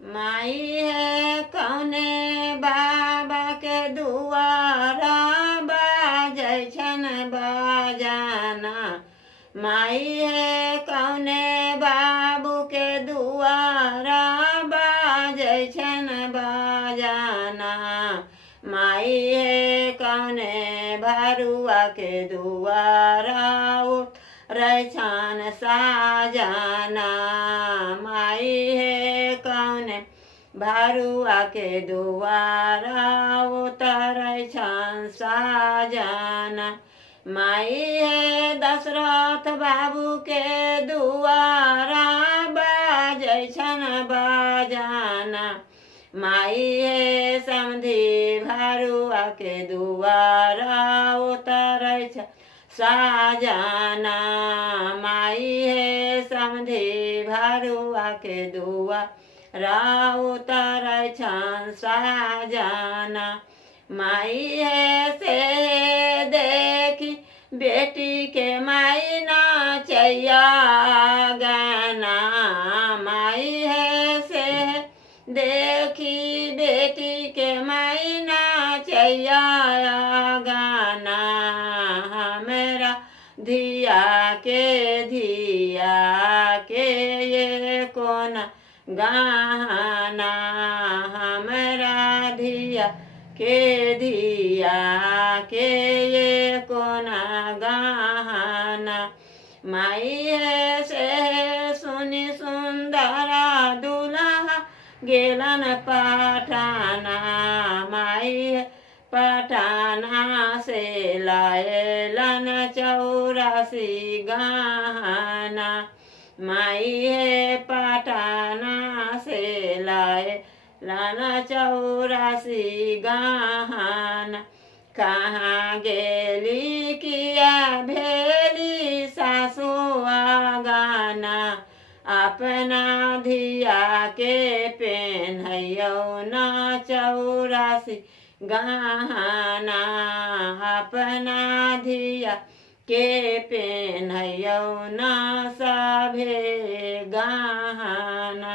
माई है कौने बाबा के दुआरा बाजै छन बाजाना। माई है कौने बाबू के दुआरा बाजै छन बाजाना। माई है कौने भरुआ के दुआरा उतरै छन साजाना। माई है कौने भरुआ के दुआरा उतरै छन साजाना। माई है दशरथ बाबू के दुआरा बाजै छन बाजाना। माई है समधी भरुआ के दुआरा उतरै छन साजाना। माई है समधी भरुआ के दुआरा उतरै छन साजाना। माई है से देखी बेटी के माई नाचैया गाना। माई है से देखी बेटी के माई नाचैया गाना। हमरा धिया के ये कौन गाना। हमरा धिया के ये कौन गाना। माई है से सुनी सुंदरा दुल्हा गेलन पठाना। माई पठाना से लायलन 84 गहना। माई है पठाना से लायलन 84 गहना। कहाँ गेली किया भेली सासुआ गाना। अपना धिया के पेन्हैयो न 84 गहना। अपना धिया के पेन्हैयो न सभे गहना।